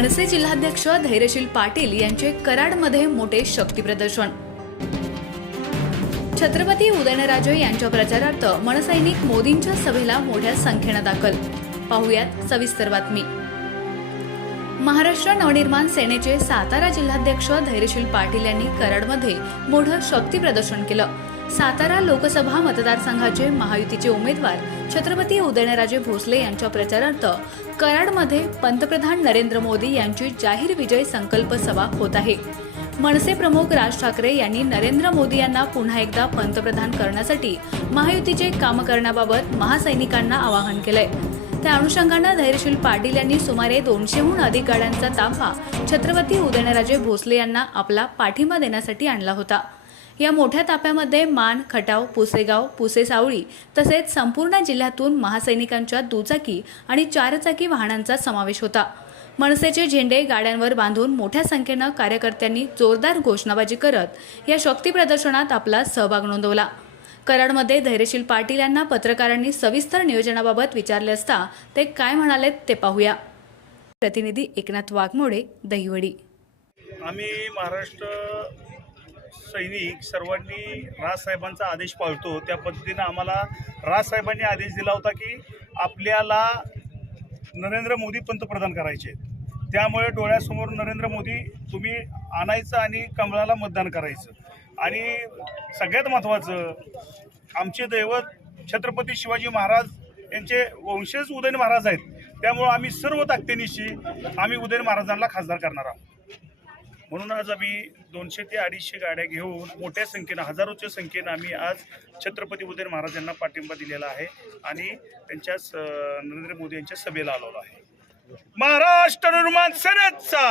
मनसे जिल्हाध्यक्ष धैर्यशील पाटील यांचे कराडमध्ये मोठे शक्ती प्रदर्शन. छत्रपती उदयनराजे यांच्या प्रचारार्थ मनसैनिक मोदींच्या सभेला मोठ्या संख्येनं दाखल. पाहुयात सविस्तर बातमी. महाराष्ट्र नवनिर्माण सेनेचे सातारा जिल्हाध्यक्ष धैर्यशील पाटील यांनी कराडमध्ये मोठं शक्ती प्रदर्शन केलं. सातारा लोकसभा मतदारसंघाचे महायुतीचे उमेदवार छत्रपती उदयनराजे भोसले यांच्या प्रचारार्थ कराडमध्ये पंतप्रधान नरेंद्र मोदी यांची जाहीर विजय संकल्प सभा होत आहे. मनसे प्रमुख राज ठाकरे यांनी नरेंद्र मोदी यांना पुन्हा एकदा पंतप्रधान करण्यासाठी महायुतीचे काम करण्याबाबत महासैनिकांना आवाहन केलंय. त्या अनुषंगानं धैर्यशील पाटील यांनी सुमारे दोनशेहून अधिक गाड्यांचा ताफा छत्रपती उदयनराजे भोसले यांना आपला पाठिंबा देण्यासाठी आणला होता. या मोठ्या ताफ्यामध्ये मान खटाव पुसेगाव पुसेसावळी तसेच संपूर्ण जिल्ह्यातून महासैनिकांच्या दुचाकी आणि चारचाकी वाहनांचा समावेश होता. मनसेचे झेंडे गाड्यांवर बांधून मोठ्या संख्येनं कार्यकर्त्यांनी जोरदार घोषणाबाजी करत या शक्ती प्रदर्शनात आपला सहभाग नोंदवला. कराडमध्ये धैर्यशील पाटील यांना पत्रकारांनी सविस्तर नियोजनाबाबत विचारले असता ते काय म्हणालेत ते पाहूया. प्रतिनिधी एकनाथ वाघमोडे दहिवडी. आम्ही महाराष्ट्र सैनिक सर्वांनी राजसाहेबांचा आदेश पाळतो. त्या पद्धतीनं आम्हाला राजसाहेबांनी आदेश दिला होता की आपल्याला नरेंद्र मोदी पंतप्रधान करायचे. आहेत. त्यामुळे डोळ्यासमोर नरेंद्र मोदी तुम्ही आणायचं आणि कमळाला मतदान करायचं. आणि सगळ्यात महत्त्वाचं आमचे दैवत छत्रपती शिवाजी महाराज यांचे वंशज उदयन महाराज आहेत. त्यामुळं आम्ही सर्व ताकदीनिशी आम्ही उदयन महाराजांना खासदार करणार आहोत. म्हणून आज आम्ही दोनशे ते अडीचशे गाड्या घेऊन मोठ्या संख्येनं हजारोच्या संख्येनं आम्ही आज छत्रपती उदयन महाराज यांना पाठिंबा दिलेला आहे आणि त्यांच्या स- नरेंद्र मोदी यांच्या सभेला आलेलो आहे. महाराष्ट्र निर्माण सेनेचा!